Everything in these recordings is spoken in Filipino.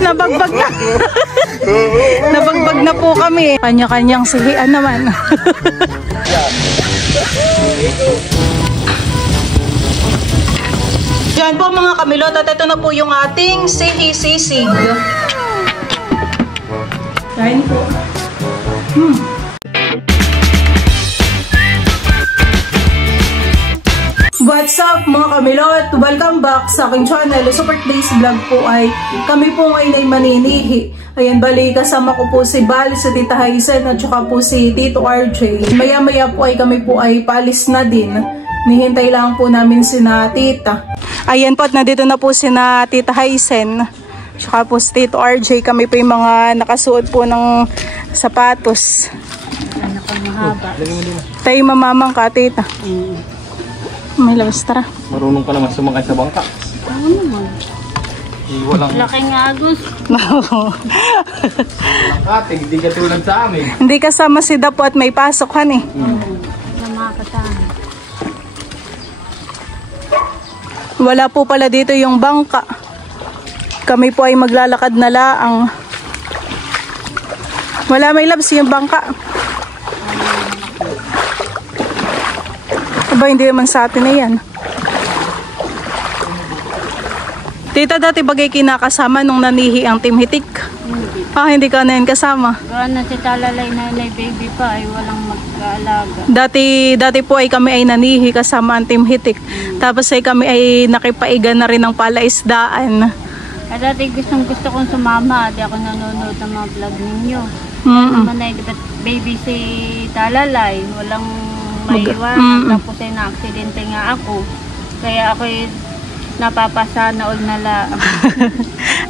Nabagbag na. Nabagbag na po kami. Kanya-kanyang sihian naman. Yan po mga kamilot, at ito na po yung ating sihi-sisig. Kain po. What's up mga kamilot? Welcome back sa aking channel. So for today's vlog po ay kami po ngayon ay maninihi. Ayan, bali kasama ko po si Bal, si Tita Haisen at saka po si Tito RJ. Maya maya po ay kami po ay paalis na din. Nihintay lang po namin sina Tita. Ayan po, at nandito na po sina Tita Haisen. Saka po si Tito RJ. Kami po yung mga nakasuot po ng sapatos. Anak ko mahaba. Tayo mamamang ka, Tita. May labas, tara. Marunong ka naman sumakay sa bangka. Oo naman. Walang Laking agos. kating, hindi ka tulad sa amin. Hindi kasama si Dapo at may pasok, han eh. Namakatahan. Wala po pala dito yung bangka. Kami po ay maglalakad na laang. Wala, may labs yung bangka. Aba, hindi naman sa atin na yan. Tita, dati bagay kinakasama nung nanihi ang Team Hitik? Hindi. Hindi ka na yun kasama. Gano'n si Talalay na baby pa ay walang mag-aalaga. Dati po ay kami ay nanihi kasama ang Team Hitik. Tapos ay kami ay nakipaiga na rin ng palaisdaan. Dati gusto kong sumama. Di ako nanonood ng mga vlog ninyo. Naman ay baby si Talalay. Walang maiwan. Tapos ay na-aksidente nga ako. Kaya ako ay napapasana all na lang.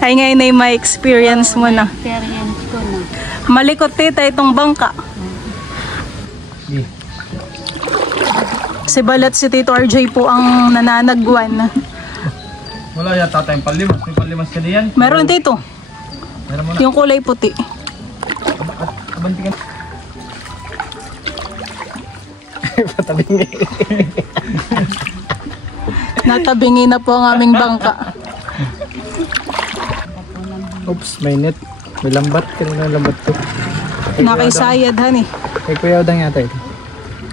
Ay ngayon ay may experience mo na. Experience ko na. Malikot, Tita, itong bangka. Si Balat, si Tito RJ po ang nananagwan. Wala yata tayong palimas. May palimas ka diyan. Meron, Tito. Meron mo na. Yung kulay puti. Kabantigan. Patabingi. Natabingi na po ang aming bangka. Oops, may net. May lambat. Kanina lambat to. Nakisayad, han eh. Kay Kuya Odang yata ito.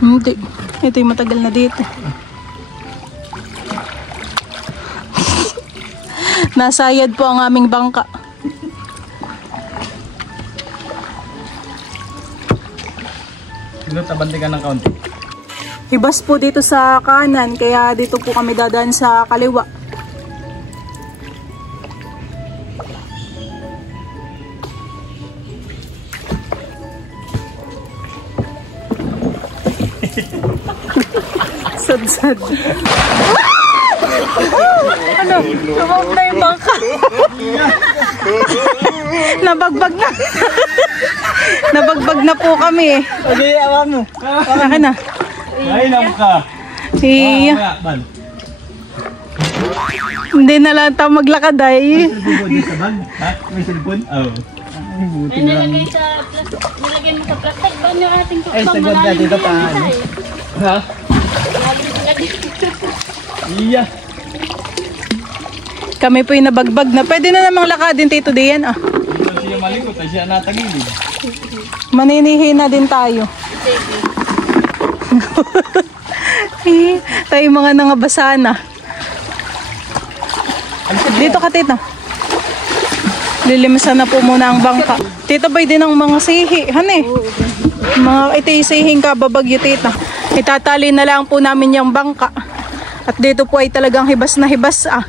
Hindi. Ito yung matagal na dito. Nasayad po ang aming bangka. Sino tabantigan ng kaunti? Ibas po dito sa kanan, kaya dito po kami dadaan sa kaliwa. Sad-sad. Ano? Lumog na yung bangka. Nabagbag na. Nabagbag na po kami. Okay, awan mo. Akin na. Ay, lang ka. Iya. Hindi na lang tayo maglakad ay. May cellphone? Oo. Ay, nilagay mo sa plastic. Paano yung ating tukbang? Ay, sagod ka dito pa. Ha? Iya. Kami po yung nabagbag na. Pwede na namang lakadin, Tito Dian. Dito siya malikot. Ay siya natagilid. Maninihi na din tayo. Tayo mga nangabasa na. Dito ka, Tito. Lilimisan na po muna ang bangka. Tito, bay din ang mga sihi. Han eh. Mga ito yung sihing kababagyo, Tita. Itatali na lang po namin yung bangka. At dito po ay talagang hibas na hibas ah.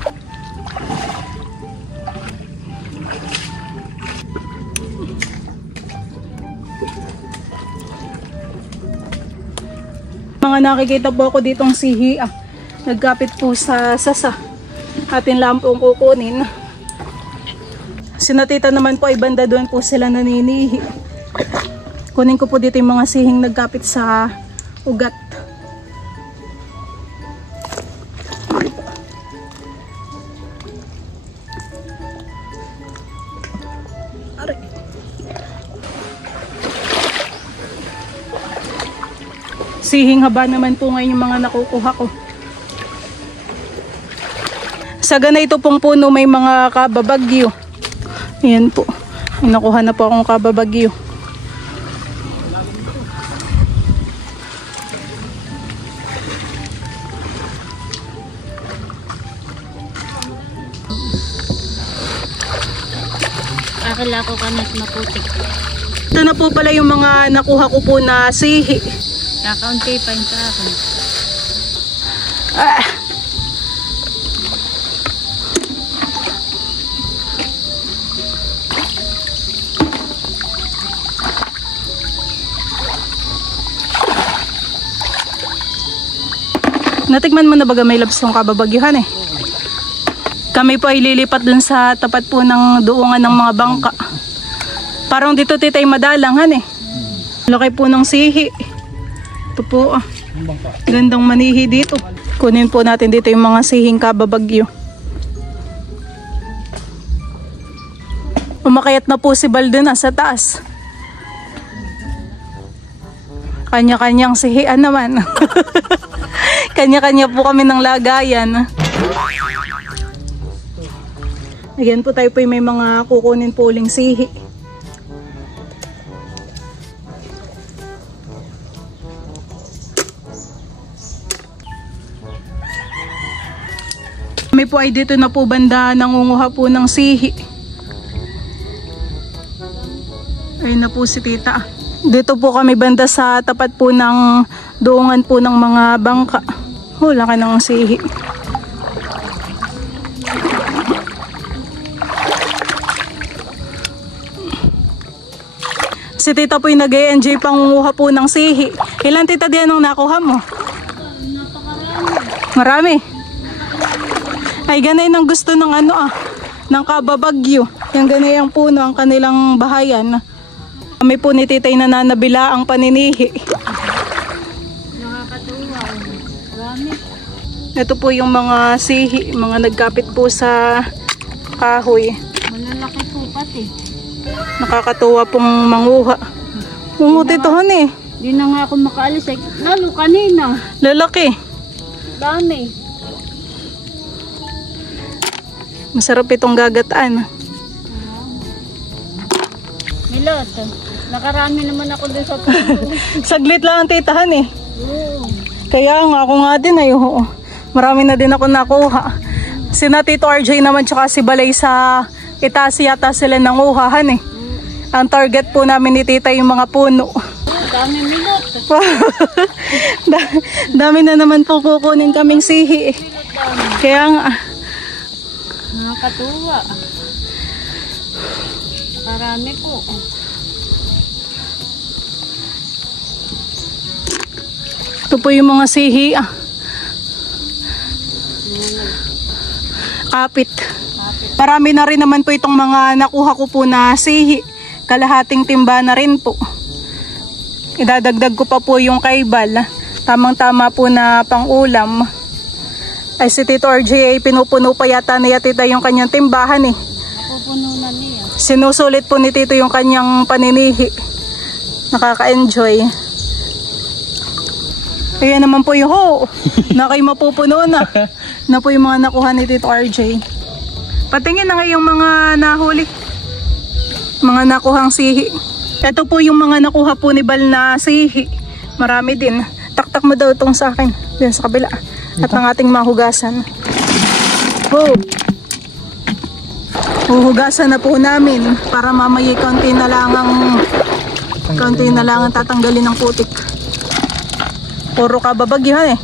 Mga nakikita po ako ditong sihi ah. Nagkapit po sa sasa. Atin lang pong kukunin. Sinatita naman po ay banda doon po sila naninihi. Kunin ko po dito yung mga sihing nagkapit sa ugat. Sihing haba naman po ngayon yung mga nakukuha ko. Sa ganito pong puno may mga kababagyo. Ayan po. May nakuha na po akong kababagyo. Akala ko kanis maputik. Ito na po pala yung mga nakuha ko po na sihi. Kakaunti pa yung sa akin. Ah. Natikman mo na baga may labs yung kababagyuhan eh. Kami po ay lilipat dun sa tapat po ng duungan ng mga bangka. Parang dito titay madalanghan eh. Laki po ng sihi. Ito po ah. Gandang manihi dito. Kunin po natin dito yung mga sihing kababagyo. Umakayat na po si Baldo na sa taas. Kanya-kanyang sihian naman. Kanya-kanya po kami ng lagayan. Ayan po tayo po may mga kukunin po uling sihi. Kami po ay dito na po banda nangunguha po ng sihi. Ayun na po si tita. Dito po kami banda sa tapat po ng duungan po ng mga bangka. Laki ng sihi. Si tita po yung nag-e-enjoy pangunguha po ng sihi. Ilan tita diyan ang nakuha mo? Marami. Ay ganay ang gusto ng ng kababagyo. Yung ganay ang puno ang kanilang bahayan. Kami po ni titay nananabila ang paninihi. Nakakatuwa. Marami. Ito po yung mga sihi, mga nagkapit po sa kahoy. Malalaki po pati. Nakakatuwa pong manguha. Mumutitohan eh. Di na nga ako makaalis eh. Lalo kanina. Lalaki. Dami. Masarap itong gagataan. Milot. Nakarami naman ako dun sa puno. Saglit lang ang titahan eh. Oo. Kaya nga ako nga din ay marami na din ako nakuha. Sina Tito RJ naman tsaka si Balay sa itaas yata sila nanguhahan eh. Ang target po namin ni tita yung mga puno. Dami milot. Dami na naman po kukunin kaming sihi eh. Kaya nga. Nakakatuwa. Nakarami po. Ito po yung mga sihi Kapit. Marami na rin naman po itong mga nakuha ko po na sihi. Kalahating timba na rin po. Idadagdag ko pa po yung kaibal. Tamang-tama po na pang-ulam. Ay si Tito RJ ay pinupuno pa yata niya tita yung kanyang timbahan eh. Pupuno na niya. Sinusulit po ni Tito yung kanyang paninihi. Nakaka-enjoy. Ayan naman po yung na kayo mapupuno na. Na po yung mga nakuha ni Tito RJ. Patingin na nga yung mga nahuli. Mga nakuhang sihi. Ito po yung mga nakuha po ni Bal na sihi. Marami din. Taktak mo daw itong sa akin. Diyan sa kabila. At ang ating mahugasan. Huhugasan na po namin. Para mamaya kaunti na lang ang tatanggalin ng putik. Puro kababagyo eh.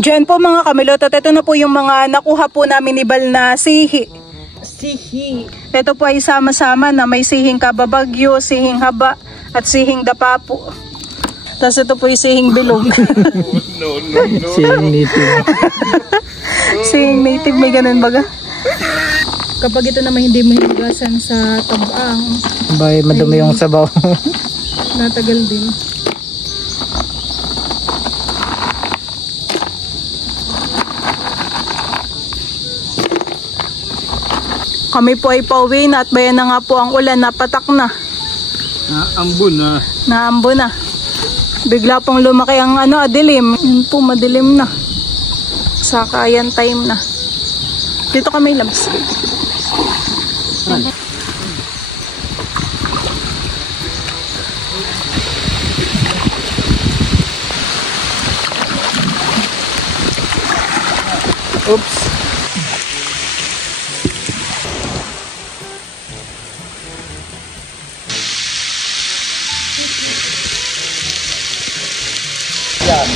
Diyan po mga kamilot at ito na po yung mga nakuha po namin ni Bal na sihi. Ito po ay sama-sama na may sihing kababagyo, sihing haba at sihing dapa po. Tapos ito po yung sihing bilog. Sihing native. Sihing native, may ganun baga. Kapag ito naman hindi mahigasan sa tabang, Bay, madumi yung sabaw. natagal din. Kami po ay pauwi na at bayan na nga po ang ulan, napatak na. Naambon na. Naambon na. Bigla pong lumaki ang dilim. Yun po, madilim na. Sakayan time na. Dito kami, Labs. Oops. Yan.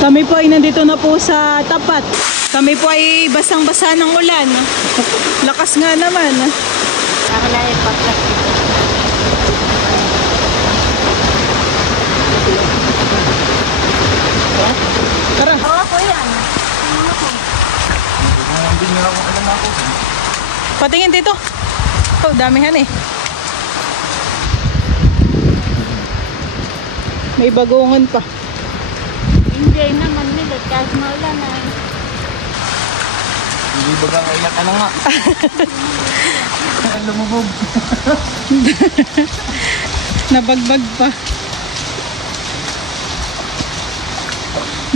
Kami po ay nandito na po sa tapat. Kami po ay basang-basa ng ulan. Lakas nga naman. Ako na ipagkas dito. Tara. Oo po yan. Patingin dito. Oh, damihan eh. May bagongan pa. Enjoy naman nila kahit maulan na. Hindi ba kang iyak ka na nga? Lumubog. Nabagbag pa.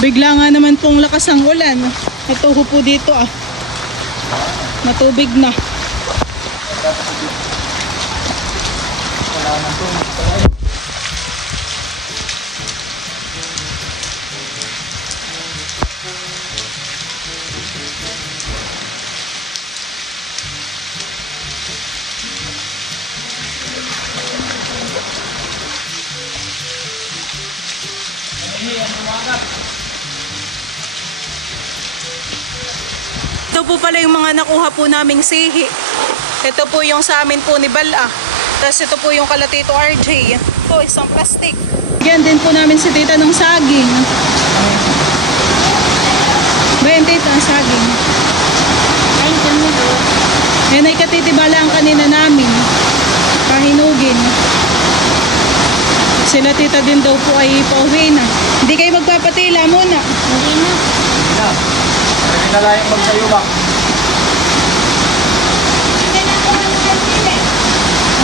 Bigla nga naman pong lakas ang ulan. Ito po dito ah. Matubig na. Wala nang tubig pala eh. Ito po pala yung mga nakuha po naming sihi. Ito po yung sa amin po ni Bala. Tapos ito po yung kala Tito RJ. Ito, isang plastic. Yan din po namin si Tita ng saging. Bayan Tita, ang saging. Ay, kami do. Yan ay katitibala ang kanina namin. Pahinugin. Sila Tita din daw po ay pauwi na. Hindi kayo magpapatila muna. Hindi na. Hindi na layang magsayubak.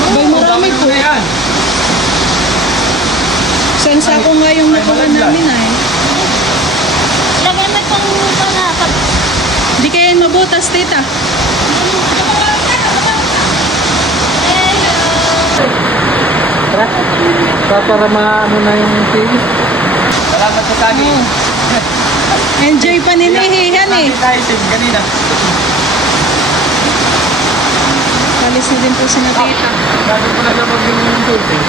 Abay, marami po. Yan. Isang sako nga yung nakuha namin ay. Lagay mo itong ito na. Hindi kaya yan mabutas, Tita. Tara. Para maano na yung TV. Salamat sa tagi. Enjoy pa ninihihan eh. Tayo sim kanina. Kalis na din po si na Tita. Sabi ko na dapat yung tubig.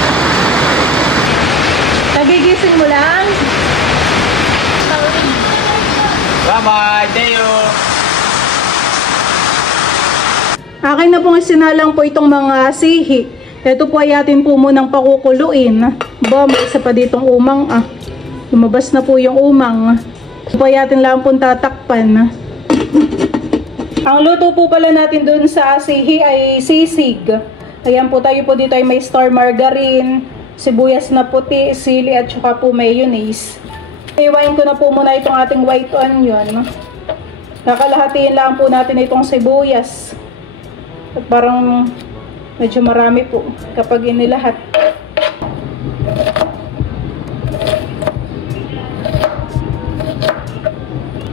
Nagigising mo lang? Bye-bye, Teo. Akin na pong isinalang po itong mga sihi. Ito po ay atin po munang pakukuluin. Ba, may isa pa ditong umang ah. Lumabas na po yung umang. Ito po ay atin lang pong tatakpan. Ang luto po pala natin dun sa sihi ay sisig. Ayan po, tayo po dito ay may star margarine, sibuyas na puti, sili at saka po mayonnaise. Iwain ko na po muna itong ating white onion. Kakalahatiin lang po natin itong sibuyas. At parang medyo marami po kapag inilahat.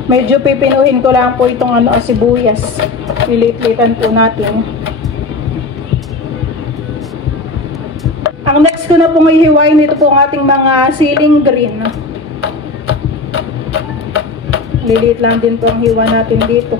Medyo pipinuhin ko lang po itong sibuyas. Lilit-litan po natin. Ang next ko na pong ihiwain ito po ang ating mga siling green. Lilit lang din po ang hiwa natin dito.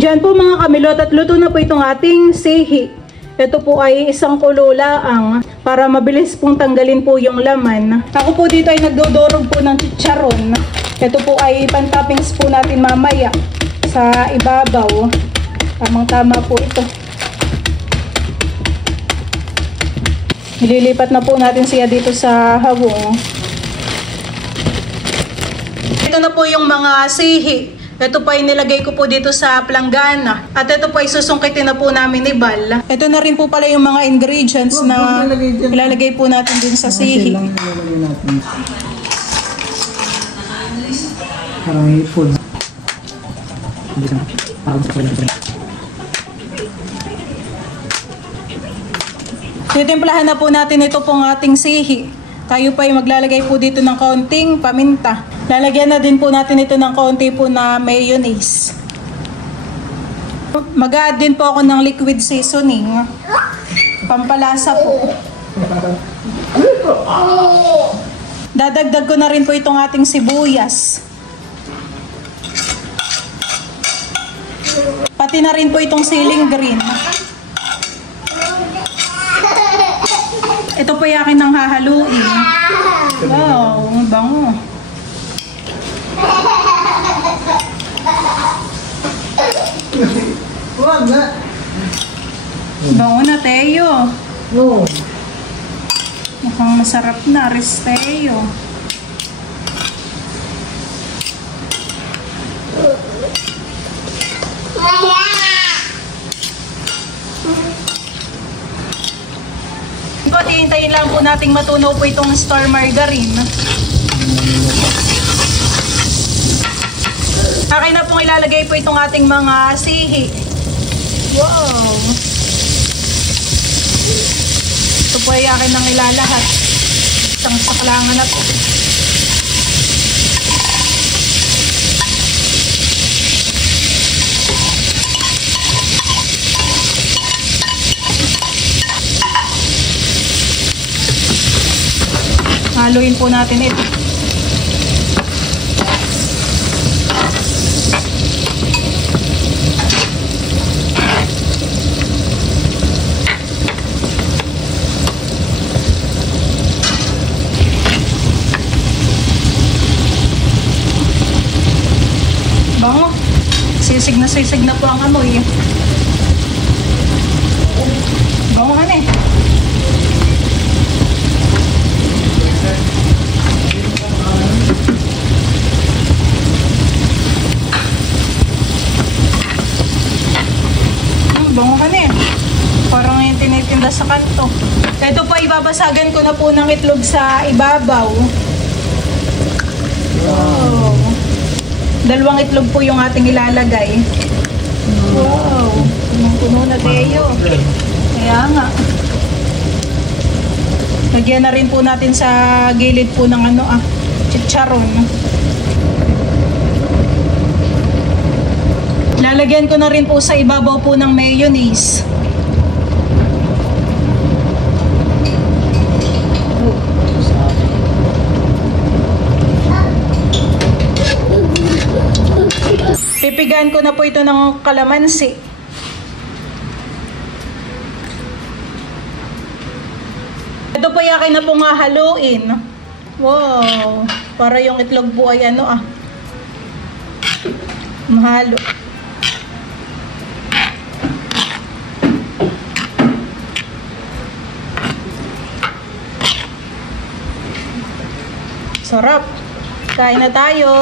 Diyan po mga kamilot at luto na po itong ating sihi. Ito po ay isang kulo laang para mabilis pong tanggalin po yung laman. Ako po dito ay nagdodorog po ng chicharon. Ito po ay pan-toppings po natin mamaya sa ibabaw. Tamang-tama po ito. Nililipat na po natin siya dito sa hawong. Ito na po yung mga sihi. Ito po ay nilagay ko po dito sa planggana. At ito po ay susungkitin na po namin ni Bal. Ito na rin po pala yung mga ingredients na ilalagay po natin din sa sihi. Parang hipon. Titimplahan na po natin ito pong ating sihi. Tayo pa ay maglalagay po dito ng kaunting paminta. Lalagyan na din po natin ito ng kaunti po na mayonnaise. Mag-add din po ako ng liquid seasoning. Pampalasa po. Dadagdag ko na rin po itong ating sibuyas. Pati na rin po itong siling green. Ito po yung akin ng hahaluin. Wow, ang bango. Wag na. Bango na, Teo. Oo. Mukhang masarap na, Teo. Hintayin lang po nating matunaw po itong star margarine. Akin na pong ilalagay po itong ating mga sihi. Wow! Ito po ay akin nang ilalahat. Isang saklangan na po. Haluin po natin ito. Bango. Sisig na po ang amoy. Bango ka na eh. Bango ka na eh. Parang yung tinitinda sa kanto. Ito po, ibabasagan ko na po ng itlog sa ibabaw. Wow. 2 itlog po yung ating ilalagay. Wow. Punong-puno na Teo. Kaya nga. Lagyan na rin po natin sa gilid po ng chicharon. Lalagyan ko na rin po sa ibabaw po ng mayonnaise. Pipigaan ko na po ito ng kalamansi. Ito po yung akin na po nga haluin. Wow! Para yung itlog po ay mahalo. Sarap. Kain na tayo.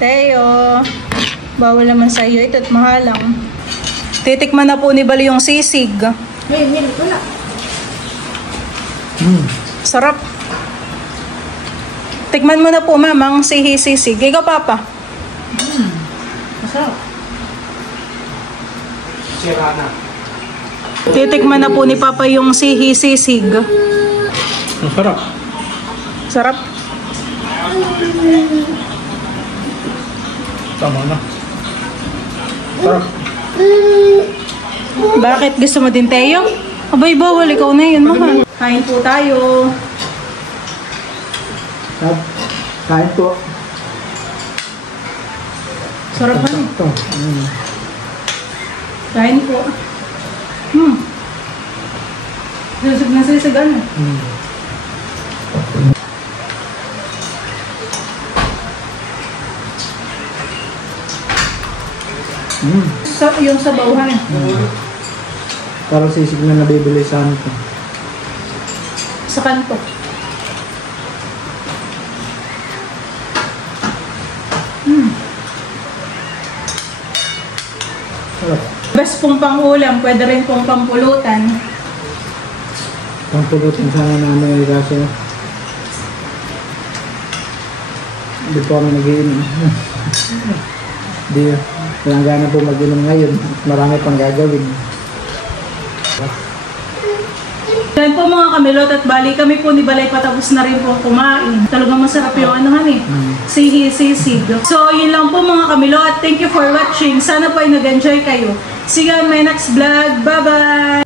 Teo. Bawal naman sa iyo ito at mahalang. Titikman na po ni Bali yung sisig. Wala. Sarap. Tikman mo na po, mamang sisig. Ikaw, Papa. Masarap. Sirana. Titikman na po ni Papa yung sisig. Masarap. Sarap. Tama na. Sarap. Bakit? Gusto mo din, Teo? Abay, bawal. Ikaw na yun, mahal. Kain po tayo. Kain po. Sarap na. Ito. Kain po. Sisig na sisig, Yung sabawhan. Parang sisig na nabibili sa ano to. Sa kanto. Best pong pang-ulam, pwede rin pong pampulutan. Pampulutan sana namin kasi hindi po kami nag-iinom. Hindi, walang gana po mag-inom ngayon. Marami pang gagawin. Yan po mga kamilot at bali kami po ni Balay patapos na rin po kumain. Talagang masarap yung sisig. So yun lang po mga kamilot. Thank you for watching. Sana po ay nag-enjoy kayo. See you on my next vlog. Bye bye!